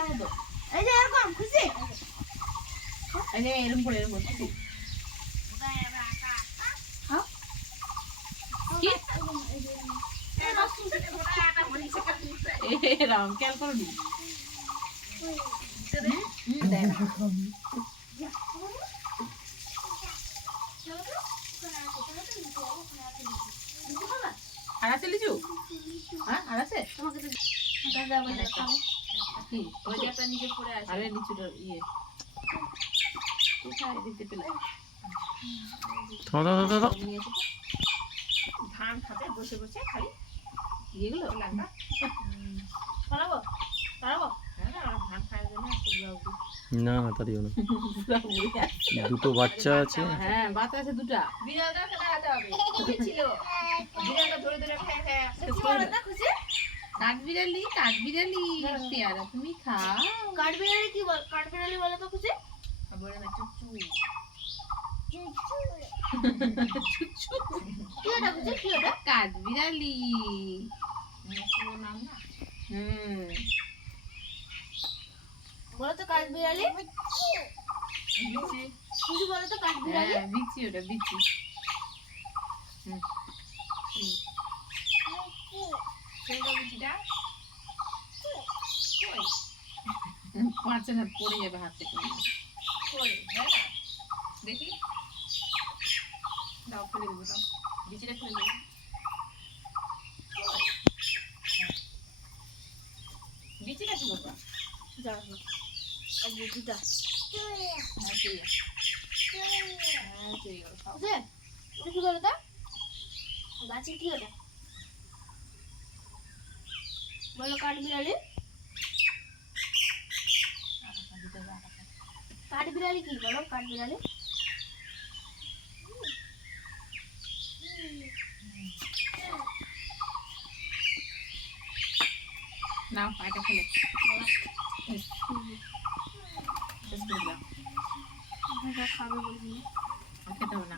এই যে এরকম খুশি এই যে এরকম করে এরকম খুশি এরকম খেয়াল করবি আর আছে লিচু? হ্যাঁ আর আছে? আরে লিচুটা ইয়ে কোথায় দিতে পেলে ধান খাতে বসে বসে খালি ইয়েগুলো লাগা বানাবো বানাবো ধান খাওয়ার জন্য না না তা দিও না দুটো বাচ্চা আছে হ্যাঁ বাচ্চা আছে দুটা বিড়ালটা খেলাতে হবে কি ছিল বিড়ালটা ধরে ধরে খেয়ে খেয়ে শেষ করে না খুশি কাঠবিড়ালি পেয়ারা তুমি খাও কাঠবিড়ালি কি বল কাঠবিড়ালি বলে তো খুশি বলে না চুচু কি ওটা খুশি কি ওটা কাঠবিড়ালি নাম না বলো তো কাঠবিড়ালি বিচি খুশি বলো তো কাঠবিড়ালি হ্যাঁ বিচি ওটা বিচি কোনটা বিচিটা পাঁচের হাত পড়ে যাবে হাত থেকে কই হ্যাঁ না দেখি দাও ফেলে দেবো দাও বিচিটা ফেলে দেবো বিচিটা কি করবা জানো না আর দুটা হ্যাঁ চলে গেল খাও বুঝলে এটা কি বলো তো গাছে কি ওটা বলো কাঠবিড়ালি কাঠবিড়ালি কি বলো কাঠবিড়ালি নাও এটা ফেলে শেষ করে দাও খাবে বলবি খেতে হবে না